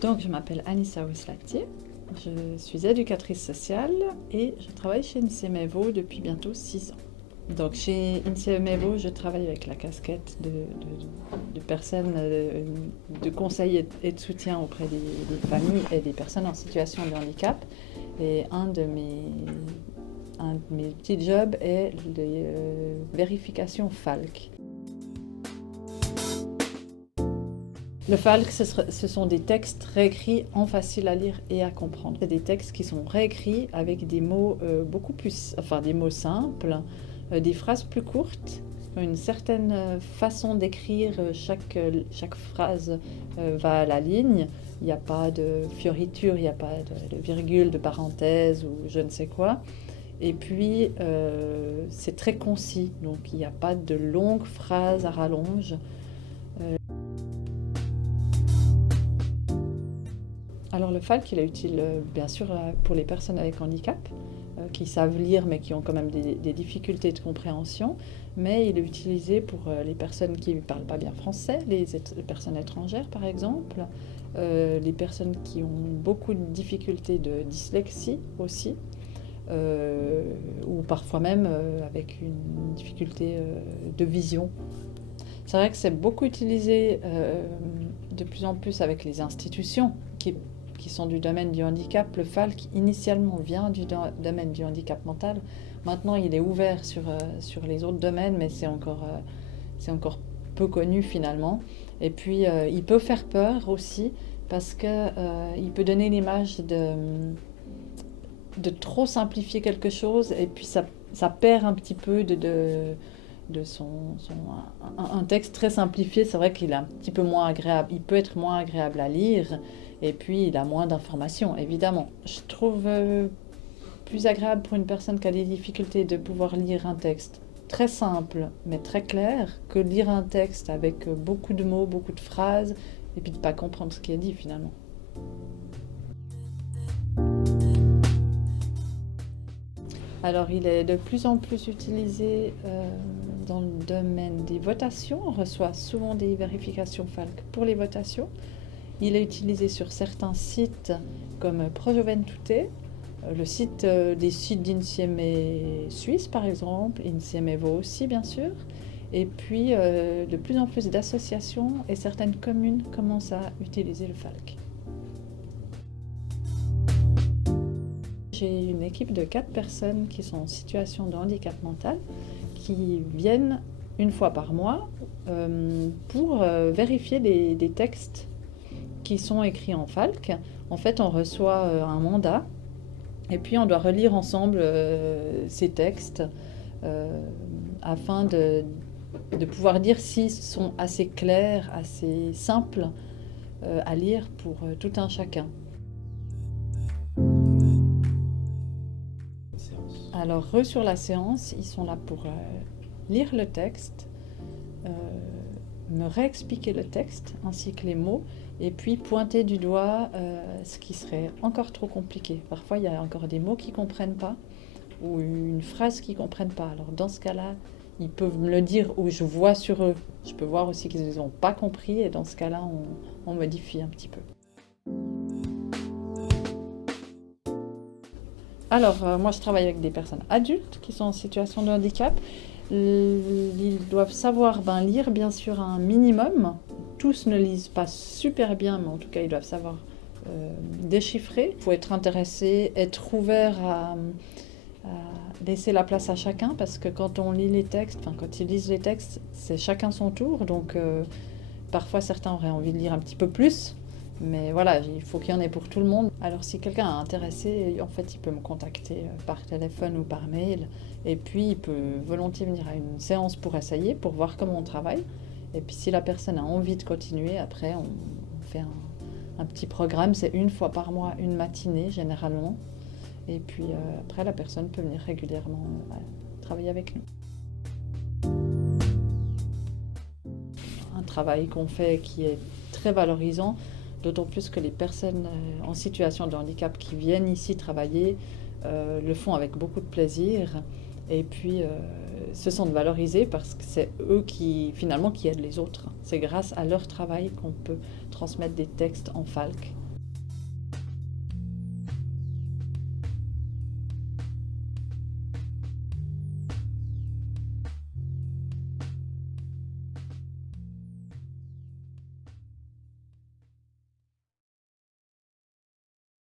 Donc, je m'appelle Anissa Ouslati, je suis éducatrice sociale et je travaille chez INSEMEVO depuis bientôt 6 ans. Donc, chez INSEMEVO, je travaille avec la casquette de personnes de conseil et de soutien auprès des familles et des personnes en situation de handicap. Et un de mes petits jobs est les vérifications FALC. Le FALC, ce sont des textes réécrits en facile à lire et à comprendre. C'est des textes qui sont réécrits avec des mots des mots simples, des phrases plus courtes, une certaine façon d'écrire. Chaque phrase va à la ligne. Il n'y a pas de fioriture, il n'y a pas de virgule, de parenthèse ou je ne sais quoi. Et puis, c'est très concis, donc il n'y a pas de longues phrases à rallonge. Alors le FALC, il est utile bien sûr pour les personnes avec handicap, qui savent lire mais qui ont quand même des difficultés de compréhension, mais il est utilisé pour les personnes qui ne parlent pas bien français, les personnes étrangères par exemple, les personnes qui ont beaucoup de difficultés de dyslexie aussi, ou parfois même avec une difficulté de vision. C'est vrai que c'est beaucoup utilisé de plus en plus avec les institutions qui sont du domaine du handicap. Le FALC, initialement, vient du domaine du handicap mental. Maintenant, il est ouvert sur les autres domaines, mais c'est encore peu connu finalement. Et puis, il peut faire peur aussi, parce qu'il peut donner l'image de trop simplifier quelque chose, et puis ça perd un petit peu un texte très simplifié. C'est vrai qu'il est un petit peu moins agréable, il peut être moins agréable à lire, et puis il a moins d'informations évidemment. Je trouve plus agréable pour une personne qui a des difficultés de pouvoir lire un texte très simple mais très clair que lire un texte avec beaucoup de mots, beaucoup de phrases, et puis de ne pas comprendre ce qui est dit finalement. Alors, il est de plus en plus utilisé dans le domaine des votations. On reçoit souvent des vérifications FALC pour les votations. Il est utilisé sur certains sites comme ProJoventute, des sites d'INSEME Suisse par exemple, INSEMEVO aussi bien sûr. Et puis, de plus en plus d'associations et certaines communes commencent à utiliser le FALC. J'ai une équipe de 4 personnes qui sont en situation de handicap mental, qui viennent une fois par mois pour vérifier des textes qui sont écrits en FALC. En fait, on reçoit un mandat et puis on doit relire ensemble ces textes afin de pouvoir dire s'ils sont assez clairs, assez simples à lire pour tout un chacun. Alors, sur la séance, ils sont là pour lire le texte, me réexpliquer le texte ainsi que les mots, et puis pointer du doigt ce qui serait encore trop compliqué. Parfois, il y a encore des mots qu'ils ne comprennent pas, ou une phrase qu'ils ne comprennent pas. Alors, dans ce cas-là, ils peuvent me le dire, ou je vois sur eux. Je peux voir aussi qu'ils n'ont pas compris, et dans ce cas-là, on modifie un petit peu. Alors, moi, je travaille avec des personnes adultes qui sont en situation de handicap. Ils doivent savoir lire, bien sûr, un minimum. Tous ne lisent pas super bien, mais en tout cas, ils doivent savoir déchiffrer. Il faut être intéressé, être ouvert à laisser la place à chacun, parce que quand on lit les textes, quand ils lisent les textes, c'est chacun son tour. Donc, parfois, certains auraient envie de lire un petit peu plus. Mais voilà, il faut qu'il y en ait pour tout le monde. Alors si quelqu'un est intéressé, en fait, il peut me contacter par téléphone ou par mail. Et puis, il peut volontiers venir à une séance pour essayer, pour voir comment on travaille. Et puis, si la personne a envie de continuer, après, on fait un petit programme. C'est une fois par mois, une matinée, généralement. Et puis, après, la personne peut venir régulièrement travailler avec nous. Un travail qu'on fait qui est très valorisant, d'autant plus que les personnes en situation de handicap qui viennent ici travailler le font avec beaucoup de plaisir, et puis se sentent valorisés parce que c'est eux qui aident les autres. C'est grâce à leur travail qu'on peut transmettre des textes en FALC.